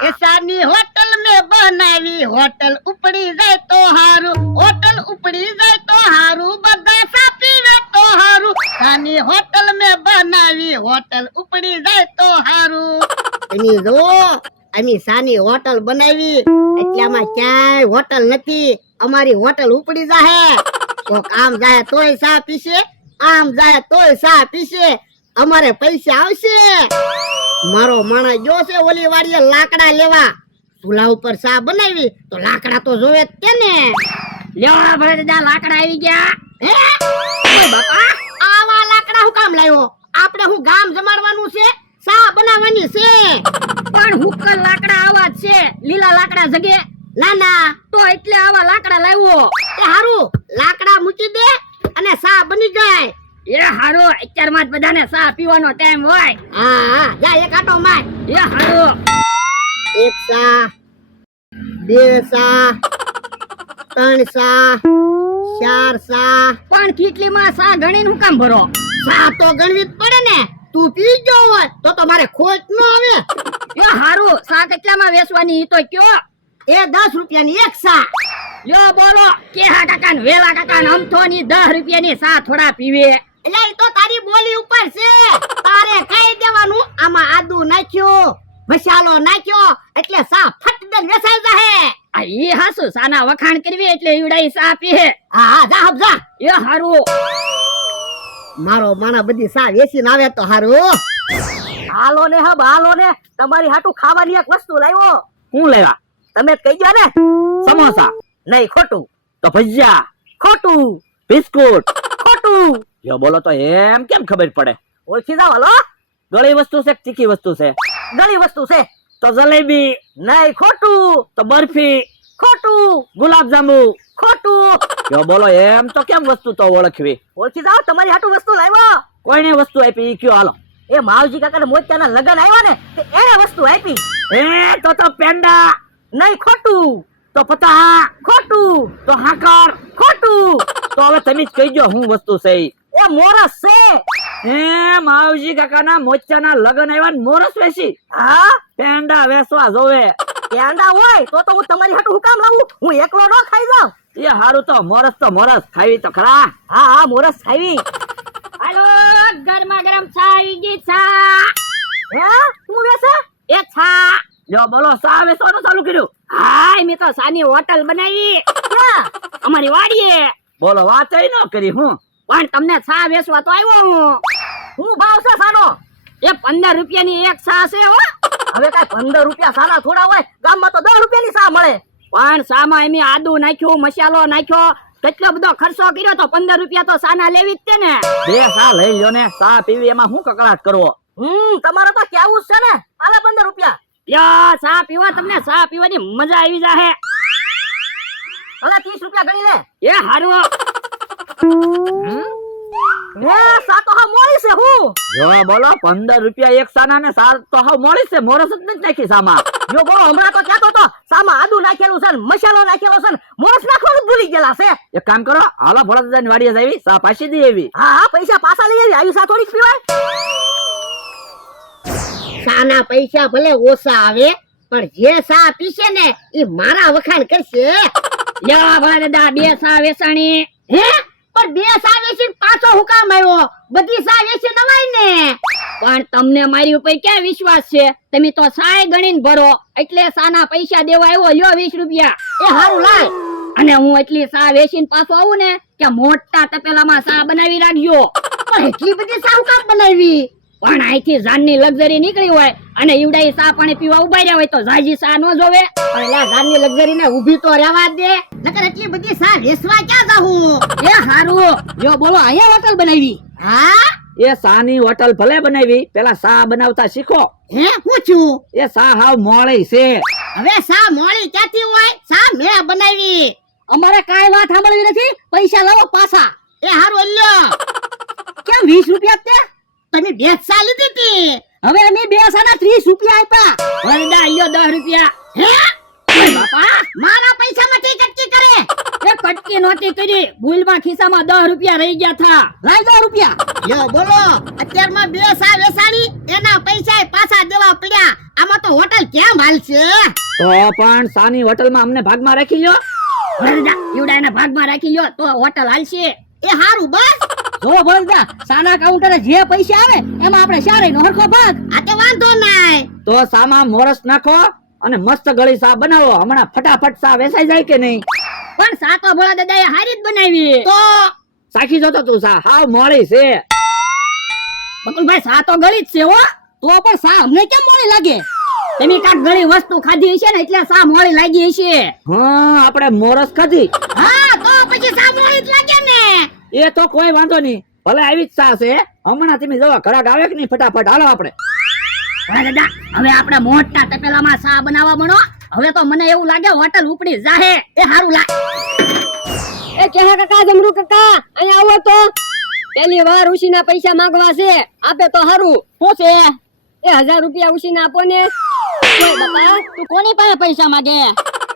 ऐसानी hotel में बनावी hotel उपड़ी जाए तो हारू होटल उपड़ी जाए तो हारू बदा सा पीवे तो हारू सानी होटल में बनावी होटल उपड़ी जाए तो हारू તમે જો અમે સાની હોટલ બનાવી એટલામાં ક્યાંય હોટલ નથી અમારી હોટલ ઉપડી જાહે તો આમ જાય તોય સા પીશે આમ જાય તોય સા પીશે અમારે પૈસા આવશે મારો માણસ ગયો છે ઓલી વાડીએ લાકડા લેવા ચૂલા ઉપર સા બનાવી તો લાકડા તો જોવે જ તે ને લેવા ભરે દાદા લાકડા આવી ગયા હે ઓય બાપા આવા લાકડા હું કામ લાવ્યો આપણે હું ગામ જમાડવાનું છે સા બનાવવાની છે પણ હુકર લાકડા આવા છે લીલા લાકડા જગે ના ના તો એટલે આવા લાકડા લાવ્યો એ હારું લાકડા મૂકી દે અને સા બની જાય એ હારો અત્યારમાં જ બધાને સા પીવાનો ટાઈમ હોય હા હા જા એક આટો માર એ હારો એક સા બે સા ત્રણ સા ચાર સા પણ કેટલીમાં સા ગણીને હું કામ ભરો સા તો ગણવી જ પડે ને તું પી ગયો હોય તો મારે ખોટ ન આવે એ હારું સા કેટલામાં વેચવાની તો કયો એ 10 રૂપિયાની એક સા યો બોલો કેહા કાકા ને વેલા કાકા ને અમથોની 10 રૂપિયાની સા થોડા પીવે એટલે ઈ તો તારી બોલી ઉપર છે તારે કહી દેવાનું આમાં આદુ નાખ્યો મસાલો નાખ્યો એટલે સા ફટ દે વેચાઈ જાહે આ ઈ હાસુ સાના વખાણ કરવી એટલે ઈવડાઈ સા પીહે હા હા જા હબ જા એ હારું મારો માણા બધી સા વેચીને આવે તો હારું હાલો ને હબ હાલો ને તમારી હાટુ ખાવાની એક વસ્તુ લાવ્યો હું લેવા તમે કહી ગયો ને સમોસા નહીં ખોટું તો ભજીયા ખોટું બિસ્કુટ ખોટું યો બોલો તો એમ કેમ ખબર પડે ઓળખી જાવ હાલો ગળી વસ્તુ છે કે તીખી વસ્તુ છે ગળી વસ્તુ છે તો જલેબી નહીં ખોટું તો બરફી ખોટું ગુલાબ જાંબુ ખોટું યો બોલો એમ તો કેમ વસ્તુ તો ઓળખવી ઓળખી જાવ તમારી હાટુ વસ્તુ લાવ્યો કોઈને વસ્તુ આપી ઈ કયો હાલો એ માવજી કાકા ને મોતિયાના લગન આવ્યા ને તે એને વસ્તુ આપી એ તો પેંડા નહીં ખોટું તો પતા ખોટું તો હાકર ખોટું તો હવે તમે જ કહી દો હું વસ્તુ છે એ મોરસ છે એ માવજી કાકાના મોતિયાના લગન આવ્યા ને મોરસ વેચી હા પેંડા વેચવા જોવે પેંડા હોય તો હું તમારી હાટુ હું કામ લાવું હું એકલો ન ખાઈ જાઉં એ હારું તો મોરસ ખાવી તો ખરા હા હા મોરસ ખાવી હાલો ગરમા ગરમ ચા આવી ગઈ ચા હે તું વેચે એ ચા જો બોલો ચા વેચવાનું ચાલુ કર્યું હાય મેં તો સાની હોટલ બનાવી અમારી વાડીએ બોલો વાત ન કરી હું પણ તમને ચા વેચવા તો આવ્યો હું ભાવ છે સાનો એ 15 રૂપિયાની એક ચા છે હો હવે કાઈ 15 રૂપિયા સાના થોડા હોય ગામમાં તો 10 રૂપિયાની ચા મળે પણ ચામાં એમે આદુ નાખ્યું મસાલો નાખ્યો કેટલો બધો ખર્ચો કર્યો તો 15 રૂપિયા તો સાના લેવી જ છે ને બે ચા લઈ લ્યો ને ચા પીવી એમાં હું કકડાટ કરવો તમારે તો કેવું છે ને આલે 15 રૂપિયા યા ચા પીવા તમને ચા પીવાની મજા આવી જાહે અલા 30 રૂપિયા ગણી લે એ હારું સા તો હા મોળી છે હું જો બોલો 15 રૂપિયા એક સાના ને સા તો હા મોળી છે મોરસ જ નથી નાખી સામાં જો બોલો હમણાં તો કહેતો તો સામાં આદુ નાખેલું છે ને મસાલો નાખેલો છે ને મોરસ નાખવાનું ભૂલી ગયેલા છે એક કામ કરો હાલો ભોળાદાદાની વાડીએ જાવી સા પાછી દઈ આવી હા પૈસા પાછા લઈ આવી સા થોડીક પીવાય સાના પૈસા ભલે ઓછા આવે પણ જે સા પીશે ને ઈ મારા વખાણ કરશે લેવા ભોળાદાદા બે સા વેચાણી હે પણ બે સા વેચી પાછો હું કામ આવ્યો બધી સા વેચી નવાય ને પણ તમને મારી ઉપર ક્યાં વિશ્વાસ છે તમે તો સાય ગણીને ભરો એટલે સાના પૈસા દેવા આવ્યો લ્યો 20 રૂપિયા એ હારું લાય અને હું એટલી સા વેચીને પાછો આવું ને કે મોટા તપેલામાં સા બનાવી રાખજો પણ એટલી બધી સા હું કામ બનાવી પણ અહીંથી જાનની લક્ઝરી નીકળી હોય અને ઈવડાઈ સા પાણી પીવા ઉભા રહ્યા હોય તો જાજી સા ન જોવે પણ એલા જાનની લક્ઝરી ને ઊભી તો રહેવા દે નકર એટલી બધી સા વેચવા ક્યાં જાવું એ હારું જો બોલો અહીંયા હોટલ બનાવી હા એ સાની હોટલ ભલે બનાવી પેલા સા બનાવતા શીખો હે પૂછ્યું એ સા હાવ મોળી છે હવે સા મોળી ક્યાંથી હોય સા મે બનાવી અમારે કાઈ વાત સાંભળવી નથી પૈસા લાવો પાછા એ હારું લ્યો કેમ 20 રૂપિયા તે તમે બે સા લીધી હતી હવે અમે બે સાના 30 રૂપિયા આપ્યા વરદા લ્યો 10 રૂપિયા હે બાપા મારા પૈસામાંથી કટકી કરે એ કટકી નહોતી કરી ભૂલમાં ખિસ્સામાં 10 રૂપિયા રહી ગયા થા લાઈ 10 રૂપિયા યો બોલો અત્યારમાં બે સા વેસાણી એના પૈસા પાછા દેવા પડ્યા આમાં તો તો હોટલ કેમ હાલશે? તો પણ સાની હોટલમાં અમને ભાગમાં રાખી લ્યો. ભોળાદાદા ઈવડાના ભાગમાં રાખી લ્યો તો હોટલ હાલશે. એ હારું બસ. જો ભોળાદાદા સાના કાઉન્ટરે જે પૈસા આવે એમાં આપણે ચારેયનો હરખો ભાગ. આ તો વાંધો નાય. તો સામાં મોરસ નાખો અને મસ્ત ગળી સા બનાવો. હમણાં ફટાફટ સા વેચાઈ જાય કે નહીં? પણ સા તો ભોળાદાદાએ હારી જ બનાવી. તો સાખી જોતો તું સા હાવ મોળી છે. બકુલભાઈ સા તો ગળી જ છે હો. તો પણ સા અમને કેમ મોડી લાગે? તમે કાક ગળી વસ્તુ ખાધી હશે ને એટલે સા મોળી લાગી હશે. હા આપણે મોરસ ખાધી. હા તો પછી સા મોળી જ લાગે ને. એ તો કોઈ વાંધો નહીં, ભલે આવી જ સા છે. હમણાં તમે જવા ઘરાક આવે કે નહીં? ફટાફટ હાલો આપણે. દાદા હવે આપણે મોટા તપેલામાં સા બનાવવા મળો. હવે તો મને એવું લાગે હોટલ ઉપડી જાહે. એ હારું લાગે. એ કેહા કાકા, જમરૂ કાકા, અહીંયા આવો તો. પેલી વાર ઉશીના પૈસા માંગવા છે, આપે તો હારું. શું છે? એ 1000 રૂપિયા ઉશીના આપો ને. ઓય બાપા, તું કોની પાસે પૈસા માંગે?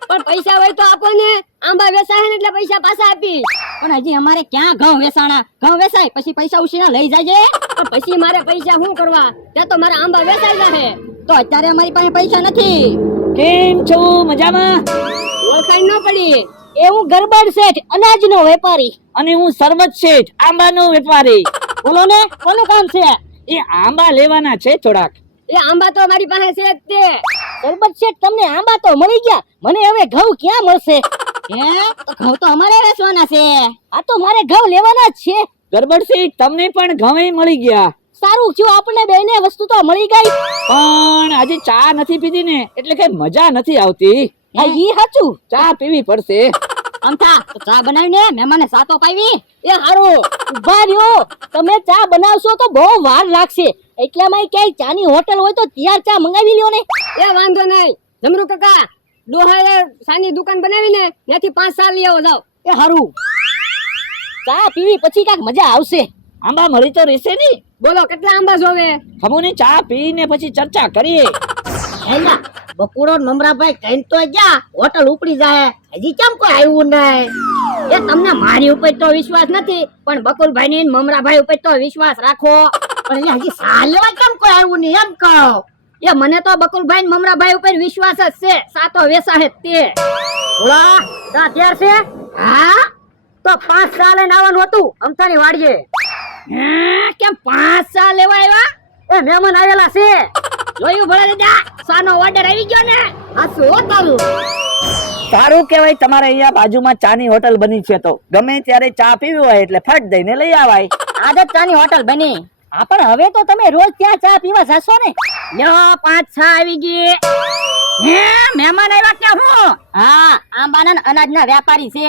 પણ પૈસા હોય તો આપો ને. આંબા વેચાય ને એટલે પૈસા પાછા આપી. પણ હજી અમારે ક્યાં ઘઉં વેચાણા? ઘઉં વેચાય પછી પૈસા ઉછીના લઈ જાજે. પણ પછી મારે પૈસા શું કરવા? ત્યાં તો મારા આંબા વેચાઈ જાહે. તો અત્યારે અમારી પાસે પૈસા નથી. કેમ છો? મજામાં? ઓળખાણ ન પડી. એ હું ગરબડ શેઠ, અનાજનો વેપારી. અને હું સરબત શેઠ, આંબાનો વેપારી. બોલો ને, કોનું કામ છે? એ આંબા લેવાના છે થોડાક. એ આંબા તો મારી પાસે છે જ તે. ગરબડ શેઠ, તમને આંબા તો મળી ગયા, મને હવે ઘઉં ક્યાં મળશે? હે, તો ઘઉં તો અમારે વેચવાના છે. આ તો મારે ઘઉં લેવાના જ છે. ગરબડ શેઠ, તમને પણ ઘઉં મળી ગયા. સારું થયું, આપણને બેને વસ્તુ તો મળી ગઈ. પણ આજે ચા નથી પીધી ને એટલે કઈ મજા નથી આવતી. હા, ઈ સાચું. ચા પીવી પડશે. અમથા તો ચા બનાવીને મહેમાને ચા તો પાવી. એ હારું, ઉભા રહ્યો. તમે ચા બનાવશો તો બહુ વાર લાગશે, એટલામાં ક્યાંય ચાની હોટલ હોય તો તૈયાર ચા મંગાવી લ્યો ને. એ વાંધો નહીં. જમરૂ કાકા, ડોહાએ સાની દુકાન બનાવીને ત્યાંથી 5 સાલ લઈ આવો જાવ. એ હારું, ચા પીવી પછી કાંઈક મજા આવશે. આંબા મળી તો રહેશે ને? બોલો કેટલા આંબા જોવે? ખમોને ચા પીને પછી ચર્ચા કરીએ. હેલા બકુડો નમરાભાઈ કઈ તો જા હોટલ ઉપડી જાય. હજી કેમ કોઈ આવ્યું નહીં? એ તમને મારી ઉપર તો વિશ્વાસ નથી, પણ બકુલભાઈ ની મમરાભાઈ ઉપર તો વિશ્વાસ રાખો. પણ એટલે હજી સા લેવા કેમ કોઈ આવ્યું નહીં એમ કહો. એ મને તો બકુલભાઈ મમરાભાઈ ઉપર વિશ્વાસ જ છે. સાતો વેસાહે તે. ઓલા દા ત્યાર છે? હા તો 5 સાલ લઈને આવવાનું હતું અમથાની વાડીએ. હે, કેમ 5 સાલ લેવા આવ્યા? એ મહેમાન આવેલા છે. જોયું ભલે દાદા, સાનો ઓર્ડર આવી ગયો ને. આ શું તારું? સારું કેવાય તમારે અહીંયા બાજુમાં ચાની હોટલ બની છે, તો ગમે ત્યારે ચા પીવી હોય એટલે ફટ દઈને લઈ આવાય. આદત ચાની હોટલ બની. હા પણ હવે તો તમે રોજ ત્યાં ચા પીવા જશો ને. લ્યો 5 6 આવી ગઈ. હે, મહેમાન આવ્યા કે હું? હા, આંબાના ને અનાજના વેપારી છે.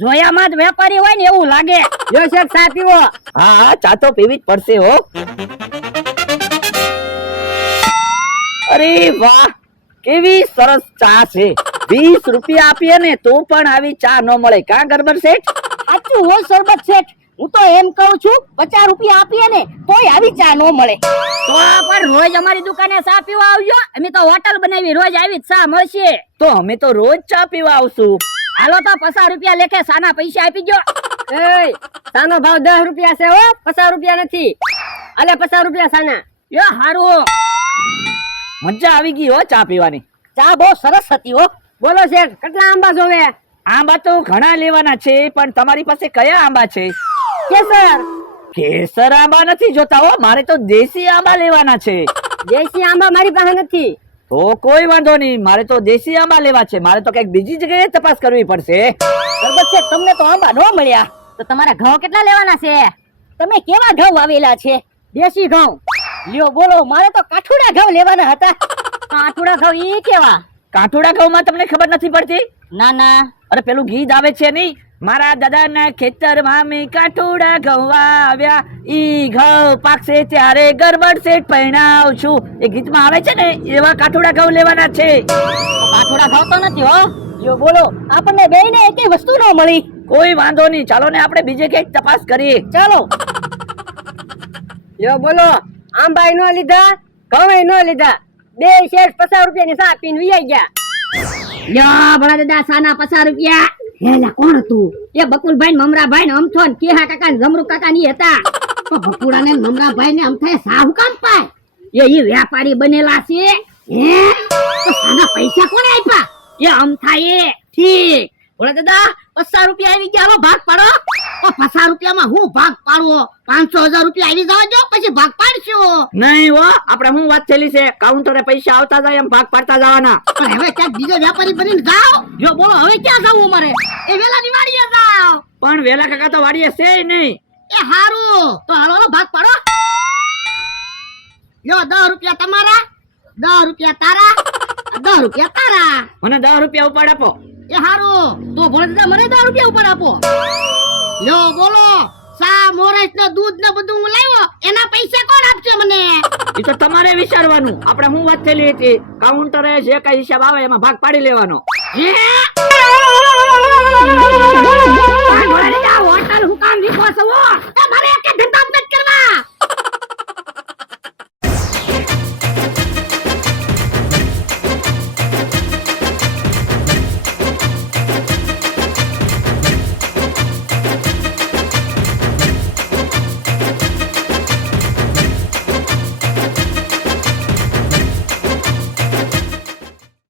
જોયામાં જ વેપારી હોય ને એવું લાગે. લ્યો શેઠ ચા પીવો. હા હા, ચા તો પીવી જ પડશે હો. અરે વાહ, કેવી સરસ ચા છે. 20 રૂપિયા આપીએ ને તો પણ આવી ચા ન મળે. કા ગરબર શેઠ? સાચું હો સરબત શેઠ, હું તો એમ કહું છું 50 રૂપિયા આપીએ ને તોય આવી ચા ન મળે. તો પણ રોજ અમારી દુકાને ચા પીવા આવજો. અમે તો હોટલ બનાવી, રોજ આવી ચા મળશે. તો અમે તો રોજ ચા પીવા આવશું. હાલો તો 50 રૂપિયા લેખે સાના પૈસા આપી ગયો. એ સાનો ભાવ 10 રૂપિયા છે હો, 50 રૂપિયા નથી. અલે 50 રૂપિયા સાના. યો હારું, મજા આવી ગઈ હો ચા પીવાની. ચા બહુ સરસ હતી હો. બોલો શેઠ કેટલા આંબા જોવે? આંબા તો ઘણા લેવાના છે, પણ તમારી પાસે કયા આંબા છે? કેસર. કેસર આંબા નથી જોતા હો, મારે તો દેશી આંબા લેવાના છે. દેશી આંબા મારી પાસે નથી. તો કોઈ વાંધો નહીં, મારે તો દેશી આંબા લેવા છે. મારે તો કઈક બીજી જગ્યાએ તપાસ કરવી પડશે. સરબત છે, તમને તો આંબા ન મળ્યા. તો તમારા ઘઉં કેટલા લેવાના છે? તમે કેવા ઘઉં વાવેલા છે? દેશી ઘઉં. લ્યો બોલો, મારે તો કાઠુડા ઘઉં લેવાના હતા. કાઠુડા ઘઉં ઈ કેવા? કાઠુડા ઘઉંમાં તમને ખબર નથી પડતી? ના ના. અરે પેલું ગીત આવે છે નહીં, મારા દાદાના ખેતરમાં મેં કાઠુડા ઘઉં વાવ્યા, ઈ ઘઉં પાકશે ત્યારે ગરબડ શેઠ પરણાવ છું. એ ગીતમાં આવે છે ને, એવા કાઠુડા ઘઉં લેવાના છે. કાઠુડા ઘઉં તો નથી હો. લ્યો બોલો, આપણને બેયને એકેય વસ્તુ ન મળી. કોઈ વાંધો નહીં, ચાલો ને આપણે બીજે ક્યાંક તપાસ કરીએ. ચાલો. લ્યો બોલો, આંબા નો લીધા, ઘઉં નો લીધા. બે શેઠ 50 રૂપિયાની ચા પીને વિયાઈ ગયા. લ્યો ભલા દાદા, સાના 50 રૂપિયા. હેલા કોણ હતું? એ બકુલભાઈ ને મમરાભાઈ ને અમથો ને કેહા કાકા ને જમરૂ કાકા ની હતા. તો બકુડા ને મમરાભાઈ ને અમથાએ સાહુ કામ પાય? એ ઈ વ્યાપારી બનેલા છે. હે તો સાના પૈસા કોને આપ્યા? એ આમ થાય એ ઠીક બોલે દાદા 50 રૂપિયા આવી ગયા હાલો ભાગ પાડો. તો 50 રૂપિયામાં હું ભાગ પાડવો? 500,000 રૂપિયા આવી જવા દો પછી ભાગ પાડશું. નહીં હો આપણે હું વાત થયેલી છે કાઉન્ટરે પૈસા આવતા જાય એમ ભાગ પાડતા જવાના. પણ હવે ક્યાંક બીજો વ્યાપારી બનીને જાઓ. જો બોલો હવે ક્યાં જવું અમારે? એ વેલા દિવાળીએ જાઓ. પણ વેલા કાકા તો વાડીએ છે નહીં. એ હારું તો હાલો હાલો ભાગ પાડો. લ્યો 10 રૂપિયા તમારા, 10 રૂપિયા તારા, 10 રૂપિયા તારા. મને 10 રૂપિયા ઉપાડ આપો. એ હારું તો ભોળા દાદા મને 10 રૂપિયા ઉપાડ આપો. લ્યો બોલો સા મોરસ ને દૂધ ને બધું હું લાવ્યો એના પૈસા કોણ આપશે મને? એ તો તમારે વિચારવાનું. આપણે હું વાત થયેલી હતી કાઉન્ટરે જે કઈ હિસાબ આવે એમાં ભાગ પાડી લેવાનો. હે હોટલ હું કામ લીધો છો? એ